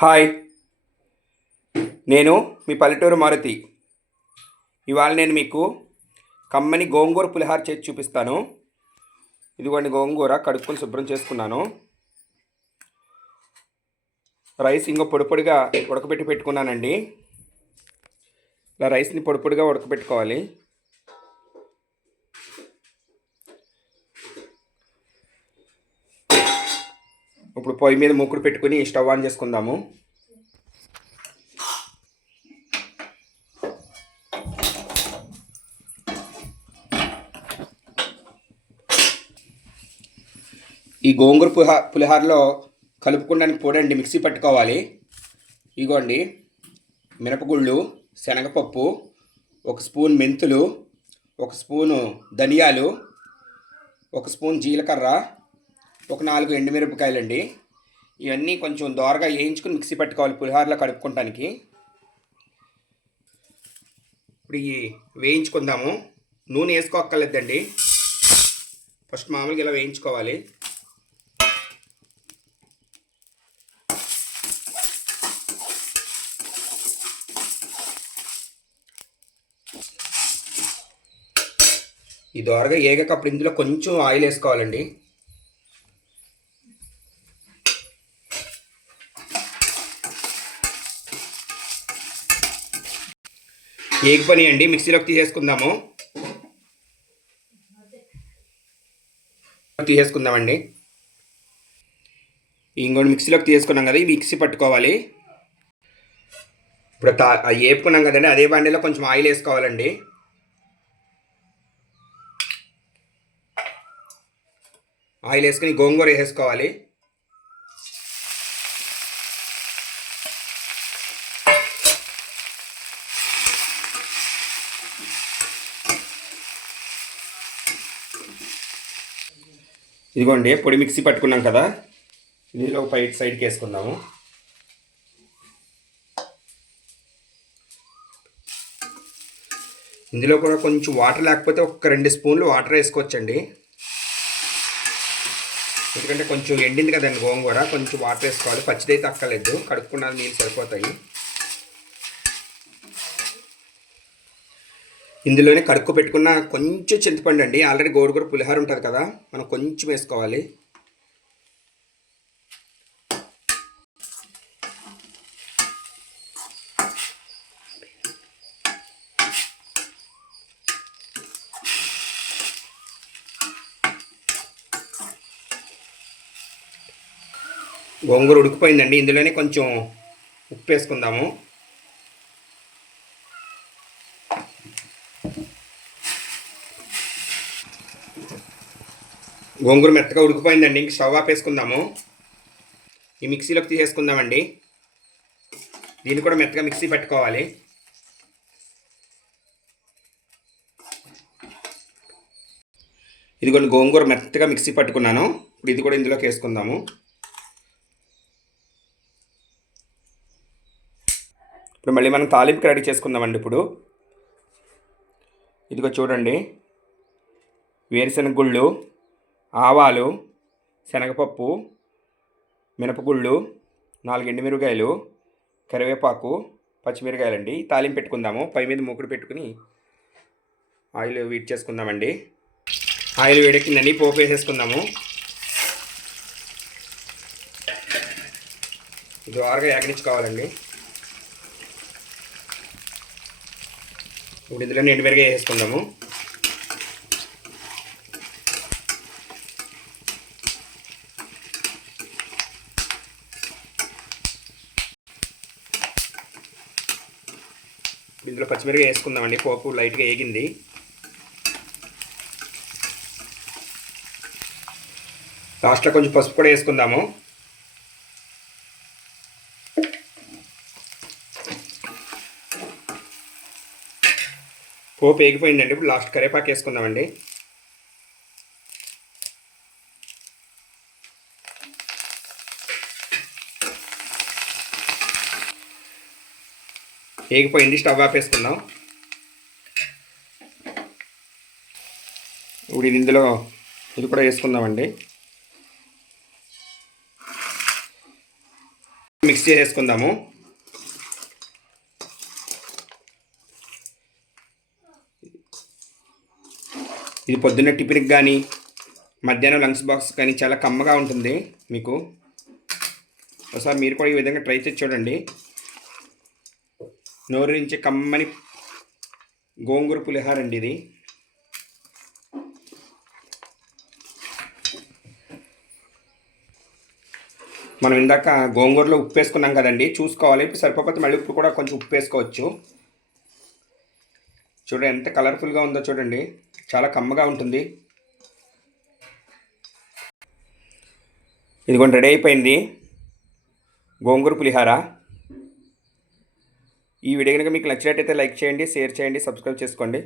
Hi, నేను మీ పల్లెటూరు మారుతి. ఇవాళ నేను మీకు కమ్మని గోంగూర పులిహార చేసి చూపిస్తాను. ఇదిగోండి, గోంగూర కడుక్కొని శుభ్రం చేసుకున్నాను. రైస్ ఇంకో పొడి పొడిగా ఉడకబెట్టి పెట్టుకున్నానండి. ఇలా రైస్ని పొడి పొడిగా ఉడకబెట్టుకోవాలి. ఇప్పుడు పొయ్యి మీద మూకుడు పెట్టుకుని స్టవ్ ఆన్ చేసుకుందాము. ఈ గోంగూర పులిహారలో కలుపుకోవడానికి పొడండి మిక్సీ పట్టుకోవాలి. ఇగోండి, మినపగుళ్ళు, శనగపప్పు, 1 స్పూన్ మెంతులు, 1 స్పూను ధనియాలు, 1 స్పూన్ జీలకర్ర, ఒక 4 ఎండుమిరపకాయలండి. ఇవన్నీ కొంచెం దోరగా వేయించుకుని మిక్సీ పట్టుకోవాలి పులిహోరలో కలుపుకోవటానికి. ఇప్పుడు ఇవి వేయించుకుందాము. నూనె వేసుకోక్కర్లేదండి, ఫస్ట్ మామూలుగా ఇలా వేయించుకోవాలి. ఈ దోరగా ఏగాక అప్పుడు ఇందులో కొంచెం ఆయిల్ వేసుకోవాలండి. ఏగిపోయి అండి, మిక్సీలోకి తీసేసుకుందామండి. ఇంకోటి మిక్సీలోకి తీసుకున్నాం కదా, ఈ మిక్సీ పట్టుకోవాలి. ఇప్పుడు వేపుకున్నాం కదండి, అదే బండిలో కొంచెం ఆయిల్ వేసుకోవాలండి. ఆయిల్ వేసుకుని గోంగూర వేసేసుకోవాలి. ఇదిగోండి, పొడి మిక్సీ పట్టుకున్నాం కదా, ఇందులో సైడ్కి వేసుకుందాము. ఇందులో కూడా కొంచెం వాటర్ లేకపోతే 2 స్పూన్లు వాటర్ వేసుకోవచ్చండి. ఎందుకంటే కొంచెం ఎండింది కదండి గోంగూర, కొంచెం వాటర్ వేసుకోవాలి. పచ్చిదైతే అక్కర్లేదు, కడుక్కున్న నీళ్ళు సరిపోతాయి. ఇందులోనే కడుక్కు పెట్టుకున్న కొంచెం చింతపండు అండి, ఆల్రెడీ గోంగూర పులిహోర ఉంటుంది కదా, మనం కొంచెం వేసుకోవాలి. గోంగూర ఉడికిపోయిందండి, ఇందులోనే కొంచెం ఉప్పు వేసుకుందాము. గోంగూర మెత్తగా ఉడికిపోయిందండి, ఇంక స్టవ్ ఆపేసుకుందాము. ఈ మిక్సీలోకి తీసేసుకుందామండి. దీన్ని కూడా మెత్తగా మిక్సీ పెట్టుకోవాలి. ఇది కొన్ని గోంగూర మెత్తగా మిక్సీ పట్టుకున్నాను. ఇప్పుడు ఇది కూడా ఇందులోకి వేసుకుందాము. ఇప్పుడు మళ్ళీ మనం తాలింపుకి రెడీ చేసుకుందామండి. ఇప్పుడు ఇదిగో చూడండి, వేరుశనగ గుళ్ళు, ఆవాలు, శనగపప్పు, మినపగుళ్ళు, 4 ఎండుమిరపకాయలు, కరివేపాకు, పచ్చిమిరకాయలండి. తాలింపు పెట్టుకుందాము. పై మీద మూకుడు పెట్టుకుని ఆయిల్ వీట్ చేసుకుందామండి. ఆయిల్ వేడెక్కిందండి, పోపు వేసేసుకుందాము. ఇది ఆరుగా యాగనిచ్చుకోవాలండి. ఇప్పుడు ఇందులో ఎండుమిరపకాయ వేసేసుకుందాము. ఇందులో పచ్చిమిరపకాయ వేసుకుందామండి. పోపు లైట్గా వేగింది. లాస్ట్లో కొంచెం పసుపు కూడా వేసుకుందాము. పోపు వేగిపోయిందండి, ఇప్పుడు లాస్ట్ కరివేపాకు వేసుకుందామండి. వేగిపోయింది, స్టవ్ ఆపేసుకుందాం. ఇప్పుడు ఇందులో ఇది కూడా వేసుకుందామండి. మిక్స్ చేసేసుకుందాము. ఇది పొద్దున్న టిఫిన్కి కానీ మధ్యాహ్నం లంచ్ బాక్స్ కానీ చాలా కమ్మగా ఉంటుంది. మీకు ఒకసారి మీరు కూడా ఈ విధంగా ట్రై చేసి చూడండి. నోరు నుంచి కమ్మని గోంగూర పులిహార అండి ఇది. మనం ఇందాక గోంగూరలో ఉప్పు వేసుకున్నాం కదండి, చూసుకోవాలి. ఇప్పుడు సరిపోతే మళ్ళీ ఉప్పు కూడా కొంచెం ఉప్పు వేసుకోవచ్చు. చూడండి ఎంత కలర్ఫుల్గా ఉందో చూడండి, చాలా కమ్మగా ఉంటుంది. ఇదిగోండి రెడీ అయిపోయింది గోంగూర పులిహార. ఈ వీడియో కనుక మీకు నచ్చినట్టయితే లైక్ చేయండి, షేర్ చేయండి, సబ్స్క్రైబ్ చేసుకోండి.